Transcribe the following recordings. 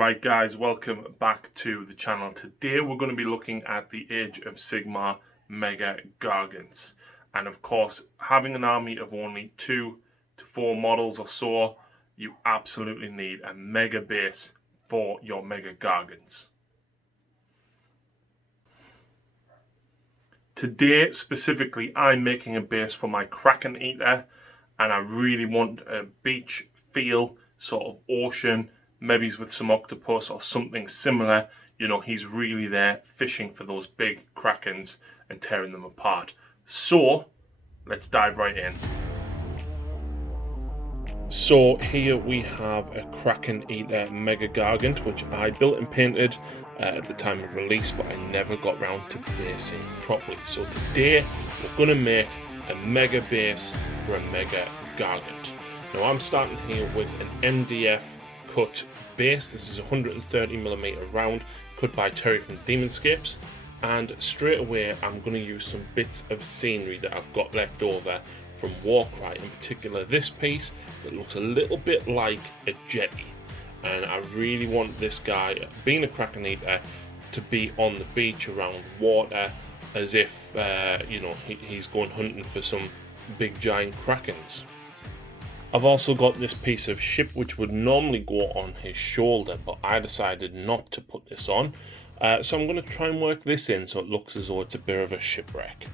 Right guys, welcome back to the channel. Today we're going to be looking at the Age of Sigmar Mega Gargants. And of course, having an army of only 2 to 4 models or so, you absolutely need a mega base for your Mega Gargants. Today specifically, I'm making a base for my Kraken Eater, and I really want a beach feel, sort of ocean, maybe with some octopus or something similar. You know, he's really there fishing for those big krakens and tearing them apart. So let's dive right in. So here we have a Kraken Eater Mega Gargant, which I built and painted at the time of release, but I never got round to basing properly. So today we're going to make a mega base for a Mega Gargant. Now I'm starting here with an MDF cut base. This is 130mm round, cut by Terry from Demonscapes, and straight away I'm going to use some bits of scenery that I've got left over from Warcry, in particular this piece that looks a little bit like a jetty, and I really want this guy, being a Kraken Eater, to be on the beach around water as if you know, he's going hunting for some big giant krakens. I've also got this piece of ship which would normally go on his shoulder, but I decided not to put this on. So I'm going to try and work this in so it looks as though it's a bit of a shipwreck.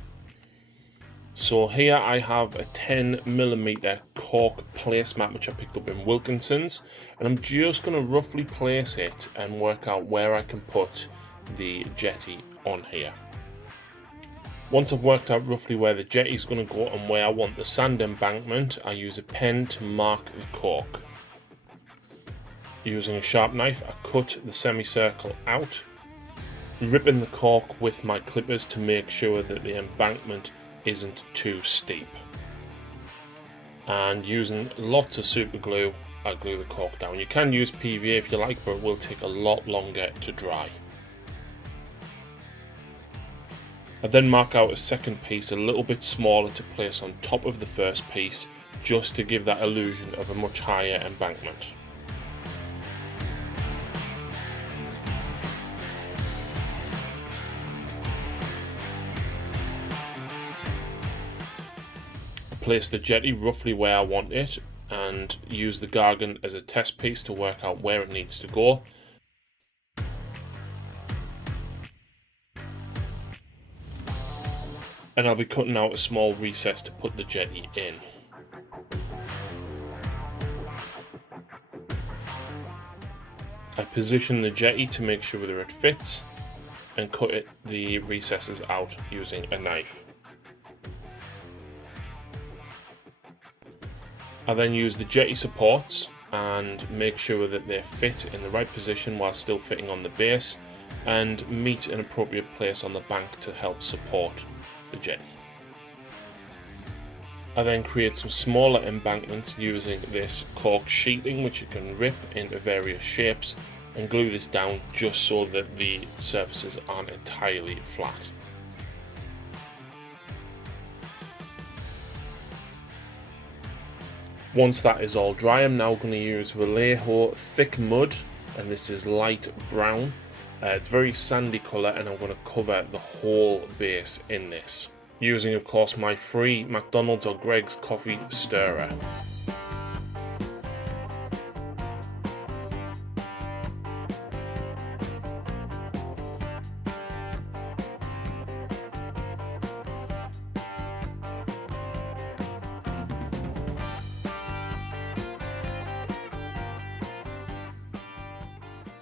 So here I have a 10mm cork placemat which I picked up in Wilkinson's, and I'm just going to roughly place it and work out where I can put the jetty on here. Once I've worked out roughly where the jetty is going to go and where I want the sand embankment, I use a pen to mark the cork. Using a sharp knife, I cut the semicircle out, ripping the cork with my clippers to make sure that the embankment isn't too steep. And using lots of super glue, I glue the cork down. You can use PVA if you like, but it will take a lot longer to dry. I then mark out a second piece a little bit smaller to place on top of the first piece, just to give that illusion of a much higher embankment. I place the jetty roughly where I want it and use the Gargant as a test piece to work out where it needs to go. And I'll be cutting out a small recess to put the jetty in. I position the jetty to make sure that it fits and cut the recesses out using a knife. I then use the jetty supports and make sure that they fit in the right position while still fitting on the base, and meet an appropriate place on the bank to help support the jetty. I then create some smaller embankments using this cork sheeting, which you can rip into various shapes, and glue this down just so that the surfaces aren't entirely flat. Once that is all dry, I'm now going to use Vallejo thick mud, and this is light brown. It's very sandy colour, and I'm going to cover the whole base in this, using of course my free McDonald's or Greg's coffee stirrer.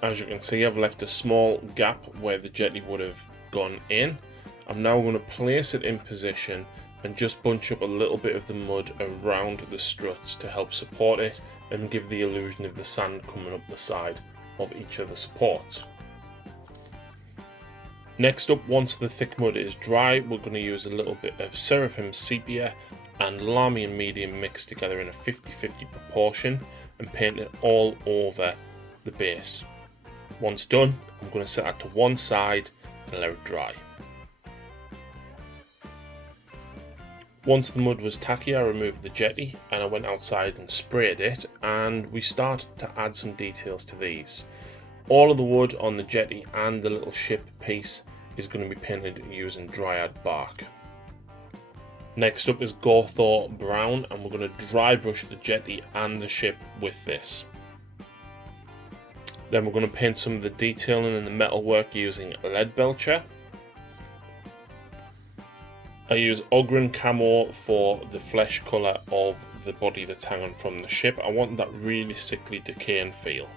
As you can see, I've left a small gap where the jetty would have gone in. I'm now going to place it in position and just bunch up a little bit of the mud around the struts to help support it and give the illusion of the sand coming up the side of each of the supports. Next up, once the thick mud is dry, we're going to use a little bit of Seraphim Sepia and Larmian Medium mixed together in a 50-50 proportion and paint it all over the base. Once done, I'm going to set that to one side and let it dry. Once the mud was tacky, I removed the jetty and I went outside and sprayed it, and we started to add some details to these. All of the wood on the jetty and the little ship piece is going to be painted using Dryad bark. Next up is Gawthor Brown, and we're going to dry brush the jetty and the ship with this. Then we're going to paint some of the detailing and the metalwork using Lead Belcher. I use Ogren Camo for the flesh colour of the body that's hanging from the ship. I want that really sickly decaying feel.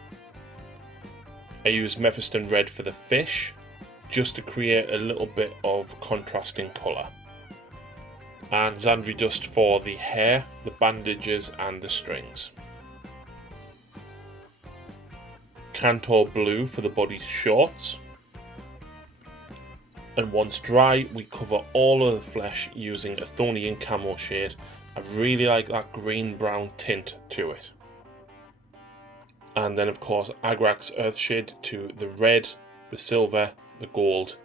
I use Mephiston Red for the fish, just to create a little bit of contrasting colour. And Zandri Dust for the hair, the bandages and the strings. Cantor Blue for the body's shorts. And once dry, we cover all of the flesh using a Thornian Camo shade. I really like that green-brown tint to it. And then of course Agrax Earthshade to the red, the silver, the gold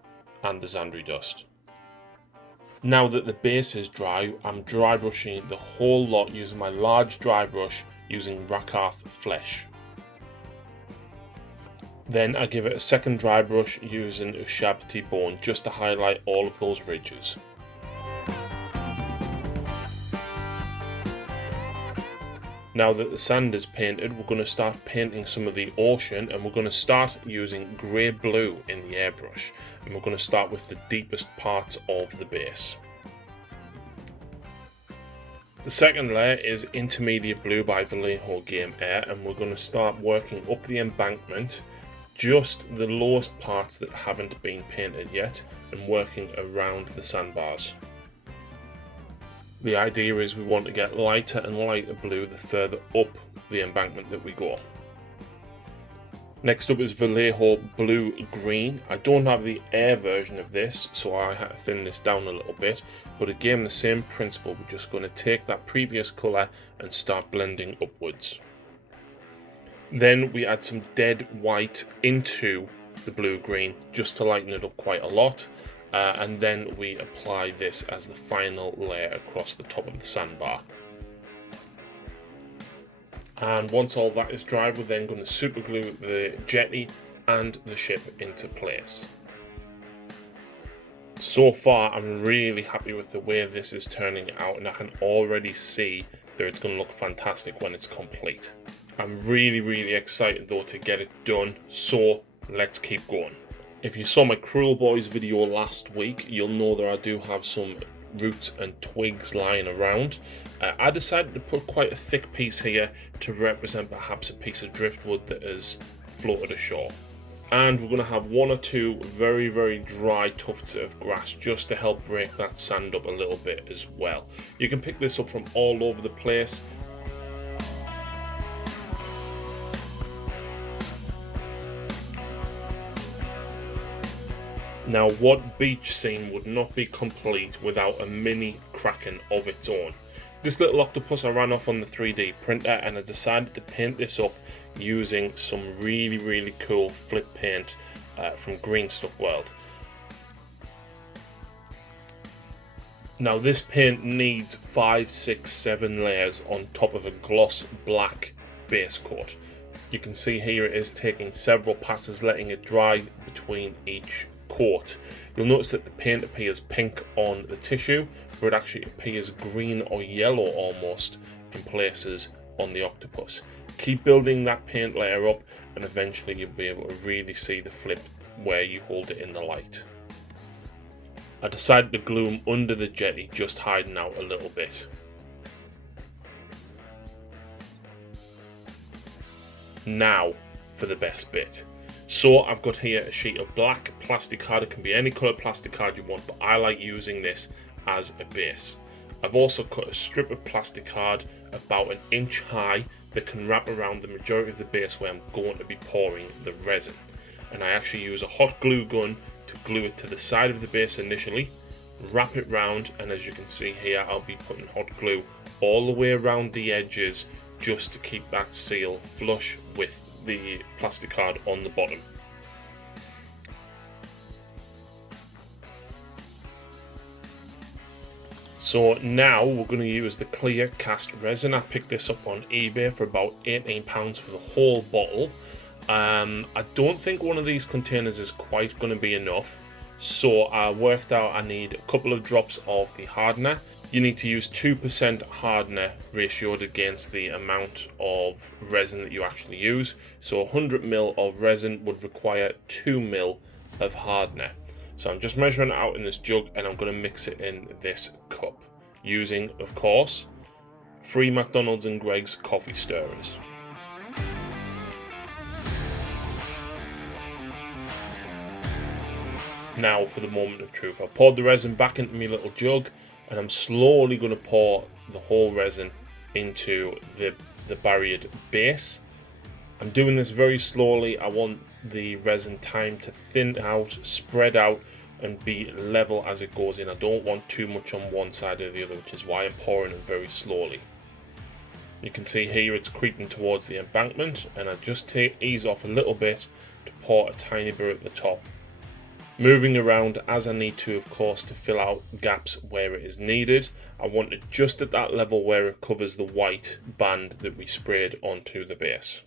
and the Zandri Dust. Now that the base is dry, I'm dry brushing the whole lot using my large dry brush using Rakarth Flesh. Then I give it a second dry brush using Ushabti Bone just to highlight all of those ridges. Now that the sand is painted, we're going to start painting some of the ocean, and we're going to start using grey blue in the airbrush, and we're going to start with the deepest parts of the base. The second layer is Intermediate Blue by Vallejo Game Air, and we're going to start working up the embankment, just the lowest parts that haven't been painted yet, and working around the sandbars. The idea is we want to get lighter and lighter blue the further up the embankment that we go. Next up is Vallejo Blue Green. I don't have the air version of this, so I had to thin this down a little bit, but again the same principle. We're just going to take that previous colour and start blending upwards. Then we add some dead white into the blue green just to lighten it up quite a lot. And then we apply this as the final layer across the top of the sandbar. And once all that is dry, we're then going to super glue the jetty and the ship into place. So far, I'm really happy with the way this is turning out, and I can already see that it's going to look fantastic when it's complete. I'm really excited though to get it done, so let's keep going. If you saw my Cruel Boys video last week, you'll know that I do have some roots and twigs lying around. I decided to put quite a thick piece here to represent perhaps a piece of driftwood that has floated ashore. And we're going to have one or two very dry tufts of grass just to help break that sand up a little bit as well. You can pick this up from all over the place. Now, what beach scene would not be complete without a mini kraken of its own? This little octopus I ran off on the 3D printer, and I decided to paint this up using some really cool flip paint from Green Stuff World. Now this paint needs 5, 6, 7 layers on top of a gloss black base coat. You can see here it is taking several passes letting it dry between each coat. You'll notice that the paint appears pink on the tissue, but it actually appears green or yellow almost in places on the octopus. Keep building that paint layer up, and eventually you'll be able to really see the flip where you hold it in the light. I decided to glue them under the jetty, just hiding out a little bit. Now for the best bit. So I've got here a sheet of black plastic card. It can be any colour plastic card you want, but I like using this as a base. I've also cut a strip of plastic card about 1 inch high that can wrap around the majority of the base where I'm going to be pouring the resin. And I actually use a hot glue gun to glue it to the side of the base initially, wrap it round, and as you can see here, I'll be putting hot glue all the way around the edges just to keep that seal flush with the plastic card on the bottom. So now we're going to use the clear cast resin. I picked this up on eBay for about £18 for the whole bottle. I don't think one of these containers is quite going to be enough, so I worked out I need a couple of drops of the hardener. You need to use 2% hardener ratioed against the amount of resin that you actually use. So 100 ml of resin would require 2 ml of hardener. So I'm just measuring it out in this jug and I'm going to mix it in this cup using, of course, 3 McDonald's and Greggs coffee stirrers. Now for the moment of truth. I've poured the resin back into my little jug and I'm slowly going to pour the whole resin into the barriered base. I'm doing this very slowly. I want the resin time to thin out, spread out and be level as it goes in. I don't want too much on one side or the other, which is why I'm pouring it very slowly. You can see here it's creeping towards the embankment and I just ease off a little bit to pour a tiny bit at the top. Moving around as I need to, of course, to fill out gaps where it is needed. I want it just at that level where it covers the white band that we sprayed onto the base.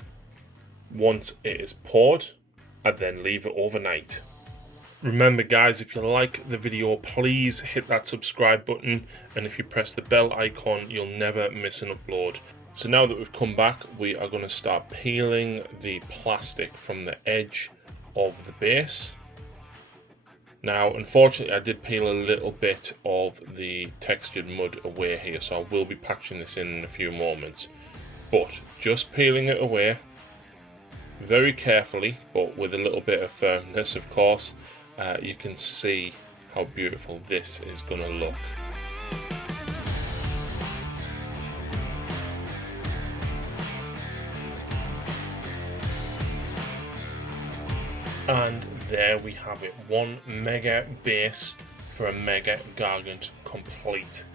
Once it is poured, I then leave it overnight. Remember guys, if you like the video, please hit that subscribe button, and if you press the bell icon, you'll never miss an upload. So now that we've come back, we are going to start peeling the plastic from the edge of the base. Now, unfortunately, I did peel a little bit of the textured mud away here, so I will be patching this in a few moments. But just peeling it away, very carefully, but with a little bit of firmness, of course, you can see how beautiful this is going to look. And there we have it, one mega base for a Mega Gargant complete.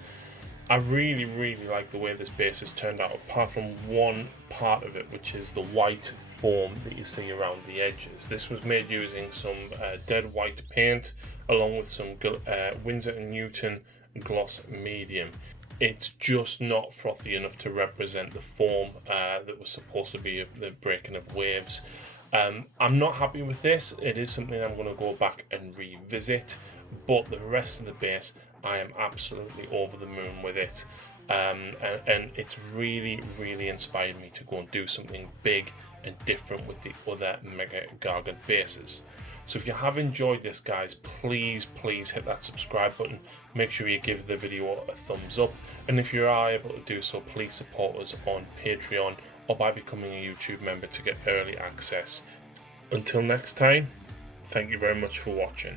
I really like the way this base has turned out, apart from one part of it, which is the white foam that you see around the edges. This was made using some dead white paint along with some Winsor & Newton gloss medium. It's just not frothy enough to represent the foam that was supposed to be the breaking of waves. I'm not happy with this. It is something I'm going to go back and revisit, but the rest of the base, I am absolutely over the moon with it. And it's really inspired me to go and do something big and different with the other Mega Gargant bases. So if you have enjoyed this, guys, please hit that subscribe button. Make sure you give the video a thumbs up, and if you are able to do so, please support us on Patreon or by becoming a YouTube member to get early access. Until next time, thank you very much for watching.